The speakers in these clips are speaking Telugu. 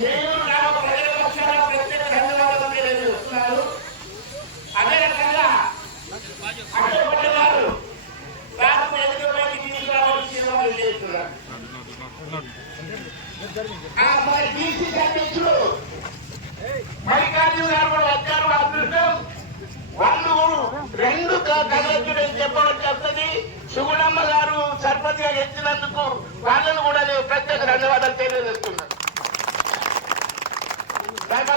నేను ప్రజల పక్షాన ప్రత్యేక ధన్యవాదాలు తెలియజేస్తున్నారు. అదే రకంగా అడ్డపడ్డవారు రాష్ట్ర ఎదుగుదలకి తీసుకురావాల్సిన చేస్తున్నారు. మరి బీసీసీ అధ్యక్షుడు మల్లికార్జున గారు కూడా వచ్చారు. అదృష్టం వాళ్ళు రెండు కలెక్టరేట్ చెప్పవలసి వస్తుంది. సుగుణమ్మ గారు సర్పంచ్ గా గెలిచినందుకు వాళ్ళను కూడా నేను ప్రత్యేక ధన్యవాదాలు తెలియజేస్తున్నాను.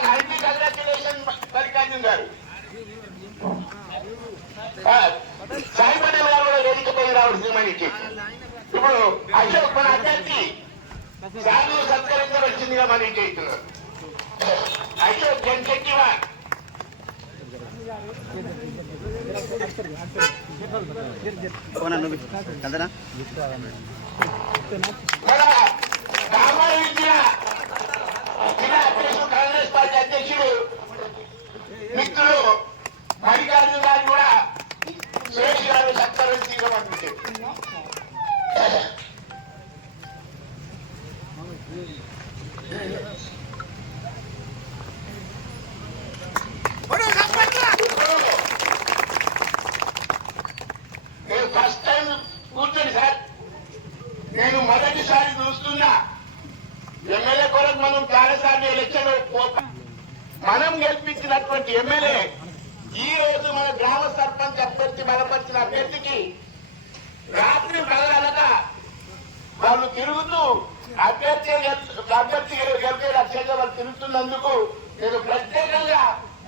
హైపీ కంగ్రాచులేషన్ మల్లికార్జున గారు. సాయిపల్లి గారు కూడా వేదికపై రావాల్సిన మనకి ఇప్పుడు అశోక్ మన అభ్యర్థి సాగు సత్కరించవలసిందిగా మనం చేస్తున్నారు. అశోక్ జన్శెట్టివా కాంగ్రెస్ పార్టీ అధ్యక్షుడు మిత్రులు మల్లికార్జున గారు కూడా శేష్ గారు సత్కరించమంటుంటే నేను ఫస్ట్ టైం కూర్చొని సార్, నేను మొదటిసారి చూస్తున్నా. ఎమ్మెల్యే కొరకు మనం చాలాసార్లు ఎలక్షన్ మనం గెలిపించినటువంటి ఎమ్మెల్యే ఈ రోజు మన గ్రామ సర్పంచ్ అభ్యర్థి బలపరిచిన అభ్యర్థికి రాత్రి పగలనక వాళ్ళు తిరుగుతూ అభ్యర్థి గెలిపే లక్ష్యంగా వాళ్ళు తిరుగుతున్నందుకు నేను ప్రత్యేకంగా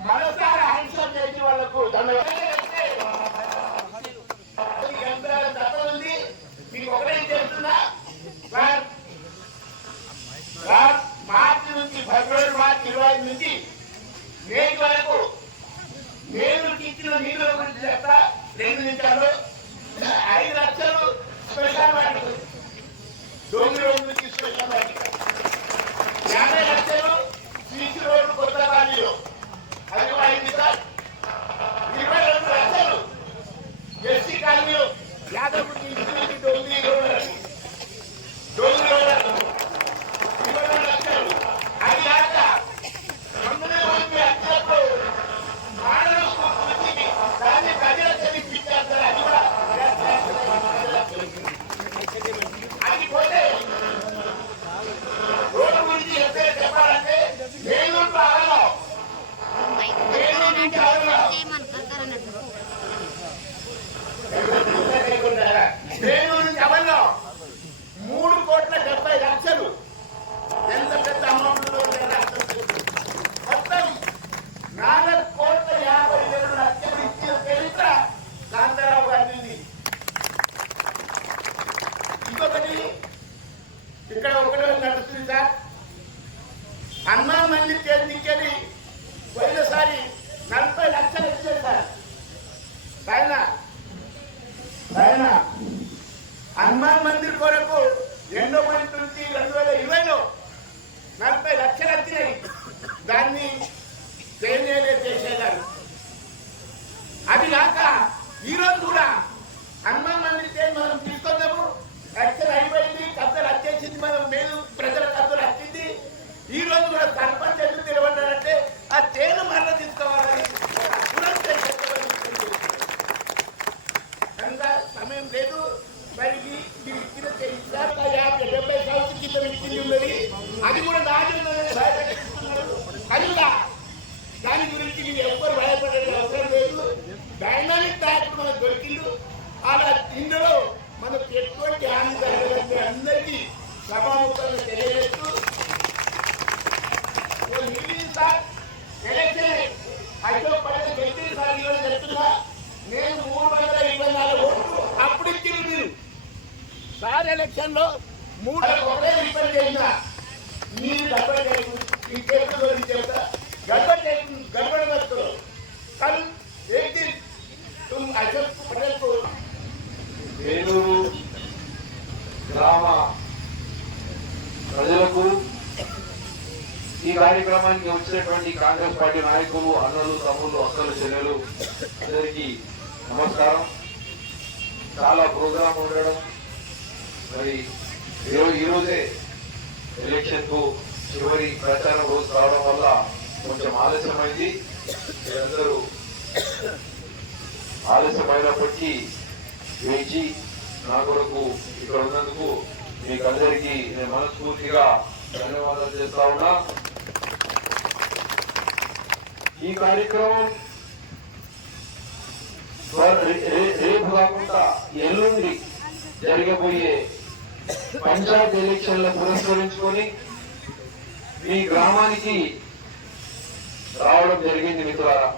మనసారా హ్యాండ్సప్ చేసి వాళ్లకు ఉంది. మీకు ఒకటే చేస్తున్నా, మార్చి నుంచి ఫిబ్రవరి మార్చి 25 నుంచి నేటి వరకు నేను ఇచ్చిన నీళ్ళ గురించి చెప్తా. 2 నిమిషాలు 5 లక్షలు స్పెషల్ వాటిక, డోంగి రోడ్డు నుంచి స్పెషల్ వాటిక, 50 లక్షలు సీసీ రోడ్డు కొత్త కాలనీలో అది అయింది సార్. 22 లక్షలు ఎస్సీ కాలనీలో యాదవ్ నుంచి డోంగి రోడ్డు 22 లక్షలు. అది కాక దాన్ని 10 లక్షలు ఇప్పించారు సార్. అది కూడా అది పోతే రోడ్డు గురించి చెప్పాలంటే నేను అమల్లో 3,70,00,000 ఎంత పెద్ద అమౌంట్ మొత్తం 4,50,00,000 ఇచ్చిన చరిత్ర కాంతారావు గారిని. ఇంకొకటి ఇక్కడ ఒకటే నడుస్తుంది సార్, హనుమాన్ మందిర్ చేతికెళ్ళి పోయినసారి 40 లక్షలు ఇచ్చారు సార్. ఆయన హనుమాన్ మందిర్ కొరకు ఎండోమెంట్ నుంచి 2020లో 40 లక్షలు వచ్చినాయి. దాన్ని చేసేదారు. అది కాక ఈరోజు కూడా హనుమాన్ మందిర్ మనం తీసుకొద్దాము, లక్షలు అయిపోయింది, కబ్జలు వచ్చేసింది, మనం మేలు ప్రజల కబ్జలు వచ్చింది. ఈ రోజు కూడా సర్పంచ్ ఎందుకు నిలబడ్డారంటే ఆ చేను మరణ తీసుకోవాలని సమయం లేదు. మరి ఇచ్చిన 70,000 కింద ఇచ్చింది ఉన్నది, అది కూడా అది కూడా దాని గురించి మీరు ఎవ్వరు భయపడే అవసరం లేదు. డైనామిక్ ట్రాక్ మనకు దొరికిండు. అలా ఇందులో మనకు ఎటువంటి హామీ జరగదంటే అందరికీ సభాముఖంగా తెలియజేస్తూ సార్ ఎలక్షన్ అశోక్ పటేల్ గెలిచిన సార్ ఈరోజు చెప్తున్నా, నేను 324 ఓట్లు అప్పుడు ఇచ్చింది మీరు సార్. ఎలక్షన్ లో 3 రిఫర్ చేసిన మీరు गड़बड़ मत करो। कल एक दिन तुम अशोक पटेल को వేలూరు గ్రామ ప్రజలకు ఈ కార్యక్రమానికి వచ్చినటువంటి కాంగ్రెస్ పార్టీ నాయకులు, అన్నలు, తమ్ముళ్ళు, అక్కలు, చెల్లెలు అందరికీ నమస్కారం. చాలా ప్రోగ్రాం ఉండడం, మరి ఈరోజే ఎలక్షన్ కు చివరి ప్రచారం రోజు కావడం వల్ల కొంచెం ఆలస్యమైంది. మీరందరూ ఆలస్యమైనప్పటికీ వేచి నా కొరకు ఇక్కడ ఉన్నందుకు మీకు అందరికీ నేను మనస్ఫూర్తిగా ధన్యవాదాలు చేస్తా ఉన్నా. ఈ కార్యక్రమం రేపు కాకుండా ఎల్లుండి జరగబోయే పంచాయత్ ఎలక్షన్ల పురస్కరించుకొని మీ గ్రామానికి రావడం జరిగింది మిత్రులారా.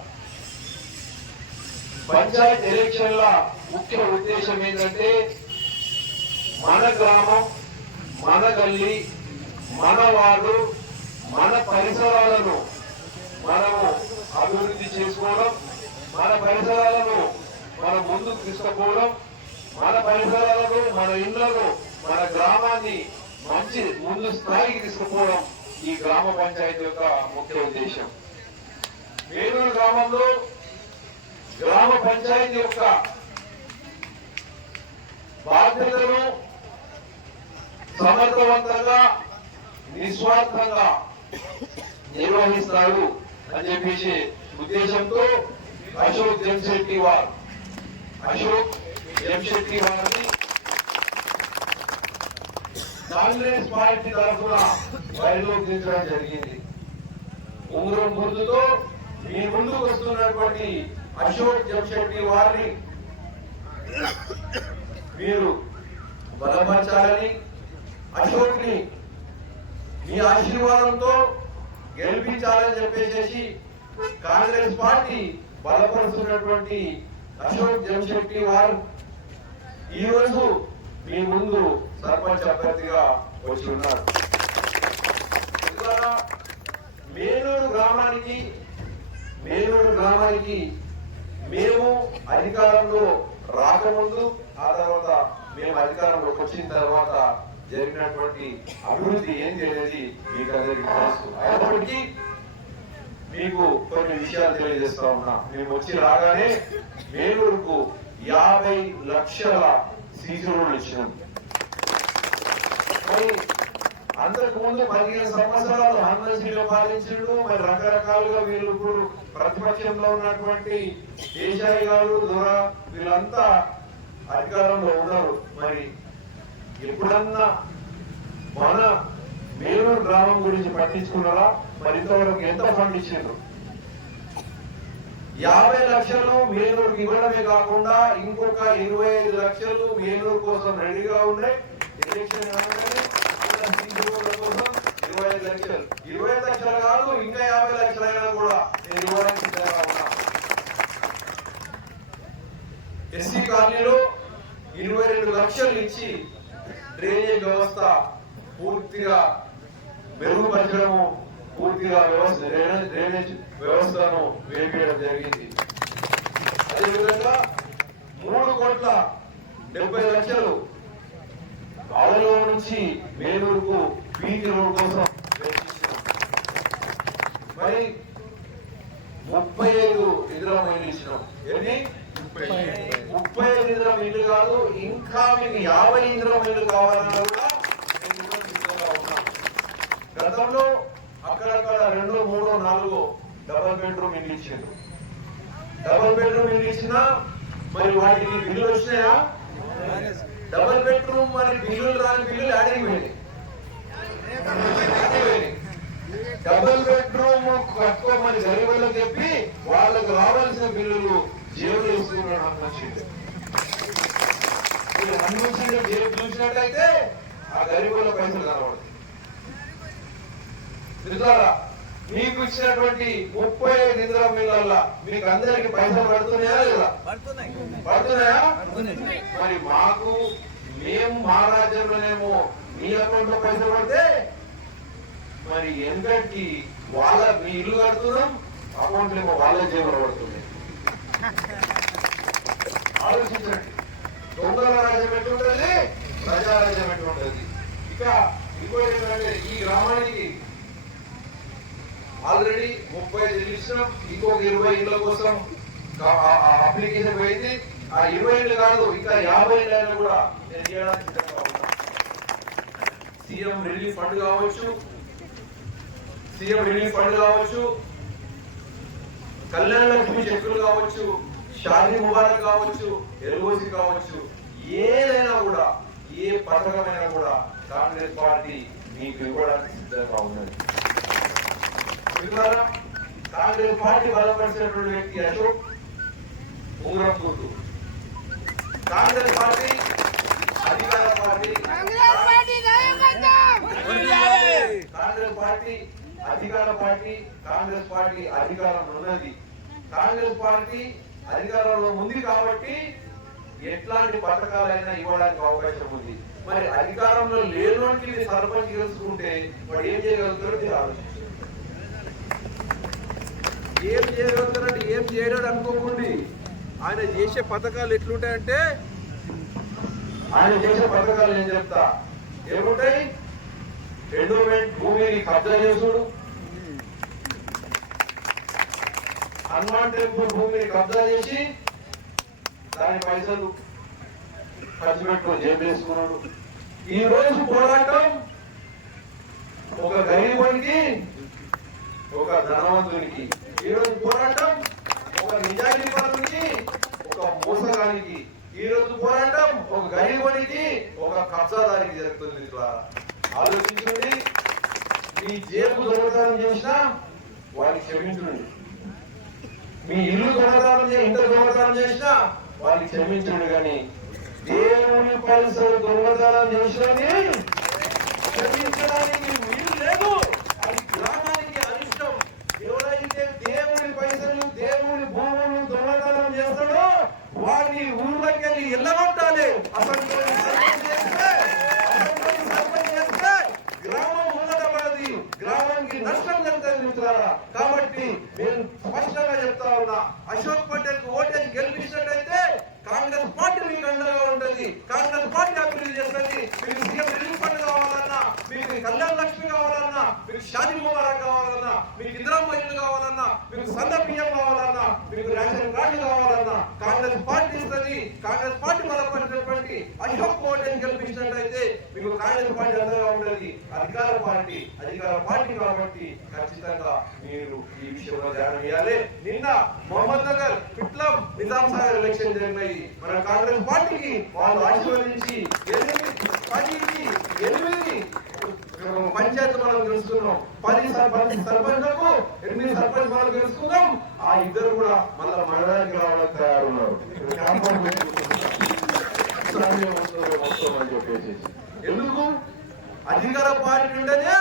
పంచాయత్ ఎలక్షన్ల ముఖ్య ఉద్దేశం ఏంటంటే మన గ్రామం, మన గల్లీ, మన వార్డు, మన పరిసరాలను మనము అభివృద్ధి చేసుకోవడం, మన పరిసరాలను మనం ముందుకు తీసుకుపోవడం, మన పరిసరాలను, మన ఇళ్లను, మన గ్రామాన్ని మంచి ముందు స్థాయికి తీసుకుపోవడం ఈ గ్రామ పంచాయతీ యొక్క ముఖ్య ఉద్దేశం. వేలూరు గ్రామంలో గ్రామ పంచాయతీ యొక్క బాధ్యతను సమర్థవంతంగా నిస్వార్థంగా నిర్వహిస్తారు అని చెప్పేసి ఉద్దేశంతో అశోక్ జంశెట్టి వారిని కాంగ్రెస్ పార్టీ తరఫున బరిలోకి దించడం జరిగింది. ఉంగరం గుర్తుతో మీ ముందుకు వస్తున్నటువంటి అశోక్ జంశెట్టి వారిని మీరు బలపరచాలని, అశోక్ ని మీ ఆశీర్వాదంతో గెలిపించాలని చెప్పేసి కాంగ్రెస్ పార్టీ బలపరుస్తున్నటువంటి అశోక్ జంశెట్టి వారు ఈ రోజు మీ ముందు సర్పంచ్ అభ్యర్థిగా వచ్చి ఉన్నారు. మేలూరు గ్రామానికి మేము అధికారంలో రాకముందు, ఆ తర్వాత మేము అధికారంలోకి వచ్చిన తర్వాత జరిగినటువంటి అభివృద్ధి ఏంటి అనేది మీకు అందరికీ తెలుసు. అయినప్పటికీ మీకు కొన్ని విషయాలు తెలియజేస్తా ఉన్నా. మేము వచ్చి రాగానే మేలూరుకు 50 లక్షల సీసీ రోడ్లు ఇచ్చినాం. మరి అంతకు ముందు 15 సంవత్సరాలు హనుమంతుడిలో పాలించిండు. మరి రకరకాలుగా వీళ్ళు ఇప్పుడు ప్రతిపక్షంలో ఉన్నటువంటి దేశాయి గారు, దొర వీళ్ళంతా అధికారంలో ఉన్నారు. మరి ఎప్పుడన్నా మన మేలూరు గ్రామం గురించి పట్టించుకున్నారా? మరి ఇంతవరకు ఎంత ఫండ్ ఇచ్చిండ్రు? 50 లక్షలు మేలూరుకి ఇవ్వడమే కాకుండా ఇంకొక 25 లక్షలు మేలూరు కోసం రెడీగా ఉన్నాయి. ఎలక్షన్ కోసం 25 లక్షలు, 20 లక్షలు కాదు ఇంకా 50 లక్షలైనా కూడా నేను ఇవ్వడానికి సిద్ధంగా ఉన్నా. ఎస్సీ కాలనీలో 22 లక్షలు ఇచ్చి డ్రైనేజ్ వ్యవస్థ పూర్తిగా మెరుగుపరచడము, పూర్తిగా డ్రైనేజ్ వ్యవస్థను వేపేయడం జరిగింది. అదేవిధంగా 3,70 లక్షలు ఆవులో నుంచి మేలూరుకు బీటీ రోడ్ కోసం వెచ్చించాం. మరి 35 ఇందిరమ్మ ఇల్లు ఇచ్చినాం. ఏంటి 35 ఇందిరమ్మ ఇల్లు కాదు, ఇంకా మీకు 50 ఇందిరమ్మ ఇల్లు కావాలన్నా కూడా సిద్ధంగా ఉన్నాం. గతంలో అక్కడక్కడ 2, 3, 4 డబుల్ బెడ్రూమ్ ఇల్లు ఇచ్చిండ్రు. డబుల్ బెడ్రూమ్ ఇల్లు ఇచ్చినా మరి వాటికి బిల్లు వచ్చినాయా? డబుల్ బెడ్రూమ్ మరి బిల్లులు రాని బిల్లులు అడిగిపోయింది. డబుల్ బెడ్రూమ్ కట్టుకోమని గరీబులకు చెప్పి వాళ్ళకు రావాల్సిన బిల్లులు జేబులు వేసుకున్నాడు హనుమంతుడు. హనుమంతుడు జేబు చూసినట్లయితే ఆ గరీబుల పైసలు కనబడుతుంది. మీకు ఇచ్చినటువంటి 35 ఇందిరమ్మ ఇళ్ళల్లో మీకు అందరికి పైసలు పడుతున్నాయా లేదా? పడుతున్నాయా? మరి మేము మా రాజ్యంలోనేమో మీ అకౌంట్ లో పైసలు పడితే మరి ఎందుకంటే మీ ఇల్లు కడుతున్నాం, అకౌంట్లు ఏమో వాళ్ళ జేబులో పడుతుంది. ఆలోచించండి. దొంగల రాజ్యం ఎట్లుంటుంది, ప్రజారాజ్యం ఎట్లుంటుంది. ఇక ఇంకోటి ఏంటంటే ఈ గ్రామానికి ఆల్రెడీ 35 ఇల్లు ఇచ్చినాం. ఇంకొక 20 ఇళ్ల కోసం అప్లికేషన్ పోయింది. ఆ 20 ఇళ్ళు కాదు ఇంకా 50 ఇళ్ళను కూడా నేను చేయడానికి సిద్ధంగా ఉన్నా. సీఎం రిలీఫ్ ఫండ్ కావచ్చు, సీఎం రిలీఫ్ ఫండ్ కావచ్చు, కళ్యాణ లక్ష్మి చెక్కులు కావచ్చు, షాదీ ముబారక్ కావచ్చు, ఎల్ఓసి కావచ్చు, ఏదైనా కూడా ఏ పథకమైనా కూడా కాంగ్రెస్ పార్టీ మీకు ఇవ్వడానికి సిద్ధంగా ఉన్నది. కాంగ్రెస్ పార్టీ బలపరిచినటువంటి వ్యక్తి అశోక్ ఉంగరం గుర్తు. కాంగ్రెస్ పార్టీ అధికార పార్టీ, కాంగ్రెస్ పార్టీ అధికార పార్టీ, కాంగ్రెస్ పార్టీ అధికారంలో ఉన్నది. కాంగ్రెస్ పార్టీ అధికారంలో ఉంది కాబట్టి ఎట్లాంటి పథకాలైనా ఇవ్వడానికి అవకాశం ఉంది. మరి అధికారంలో లేనోనికి సర్పంచ్ గెలుచుకుంటే వాడు ఏం చేయగలుగుతారో మీరు ఆలోచించారు. ఏం చేయగలుగుతారంటే ఏం చేయడాడు అనుకోకండి. ఆయన చేసే పథకాలు ఎట్లుంటాయంటే, ఆయన చేసే పథకాలు నేను చెప్తా ఏముంటాయి. ఎండోమెంట్ భూమిని కబ్జా చేసుడు, హనుమాన్ టెంపుల్ భూమిని కబ్జా చేసి దాని పైసలు ఖర్చు పెట్టుకొని జేబేసుకున్నాడు. ఈ రోజు పోరాటం ఒక గరీబునికి, ఒక ధనవంతునికి. ఈ రోజు పోరాటం ఒక నిజాయితీ పరునికి, ఒక మోసగానికి. ఈ రోజు పోరాటం ఒక గరీబునికి, ఒక కబ్జాదారికి జరుగుతుంది. ఇట్లా ఆలోచించండి. మీ జేబు దొంగతనం చేసినా వారికి క్షమించండి. మీ ఇల్లు దొంగతనం ఇంత దొంగతనం చేసినా వారికి క్షమించండి. కానీ దేవుని పైసలు దొంగతనం చేసినని క్షమించడానికి వీలు లేదు. అది గ్రామానికి అనిష్టం. ఎవరైతే దేవుని పైసలు, దేవుని భూములు దొంగతనం చేస్తాడో వారిని ఊళ్ళకి వెళ్ళి ఎల్లగొట్టాలి. అసలు గ్రామం ఉన్నతమైనది, గ్రామానికి నష్టం కలుగుతుంది మిత్రులారా. కాబట్టి నేను స్పష్టంగా చెప్తా ఉన్నా, అశోక్ పటేల్ కు ఓటేసి గెలిపించినట్టయితే కాంగ్రెస్ పార్టీ మీకు అండగా ఉంటుంది. కాంగ్రెస్ పార్టీ అభివృద్ధి చేస్తుంది. మీకు సీఎం రిలీఫ్ ఫండ్ కావాలన్నా, మీకు కళ్యాణ లక్ష్మి కావాలన్నా, మీకు షాదీ ముబారక్ కావాలన్నా, మీకు ఇందిరమ్మ ఇల్లు కావాలన్నా, మీకు సన్న బియ్యం కావాలన్నా, మీకు రేషన్ కార్డు కావాలన్నా కాంగ్రెస్ పార్టీ ఇస్తుంది. కాంగ్రెస్ పార్టీ బలపరిచినటువంటి అశోక్ ఓటేసి గెలిపించినట్టయితే మీకు కాంగ్రెస్ పార్టీ అండగా ఉంటుంది. అధికార పార్టీ కాబట్టి ఖచ్చితంగా మీరు ఈ విషయంలో ధ్యానం ఇవ్వాలి. నిన్న మహమ్మద్ నగర్, పిట్లం, నిజాం సాగర్ ఎలక్షన్ జరిగినాయి. మన కాంగ్రెస్ పార్టీకి వాళ్ళు ఆశీర్వదించి 8 పంచాయతీ మనం గెలుచుకున్నాం. 10 సర్పంచ్లకు 8 సర్పంచ్ మనం గెలుచుకున్నాం. ఆ ఇద్దరు కూడా మళ్ళా మండలానికి రావడానికి తయారున్నారు. చెప్పేసి ఎందుకు అధికార పార్టీ ఉండనే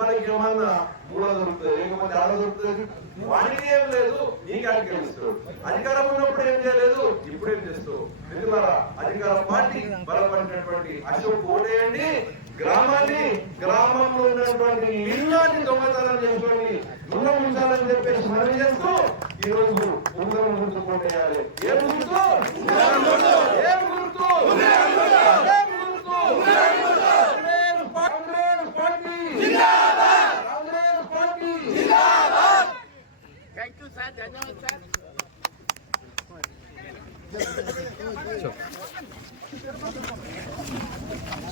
మనకి ఏమన్నా మూల దొరుకుతుంది, లేకపోతే ఆడ దొరుకుతుంది. వాడికి ఏం లేదు, నీకు ఆడికి గెలుస్తాడు. అధికారం ఉన్నప్పుడు ఏం చేయలేదు, ఇప్పుడు ఏం చేస్తావు. ఎందుకలా అధికార పార్టీ బలపడినటువంటి అశోక్ ఓటేయండి. గ్రామంలో ఉన్నటువంటి ఇల్లాన్ని దొంగతనం చేసుకొని దూరం ఉంచాలని చెప్పేసి మనం చేస్తూ ఈ రోజు దూరం ఉంచుకోటేయాలి. ఏం గుర్తు, ఏం గుర్తు, Thank you, sir. धन्यवाद, sir.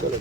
चलो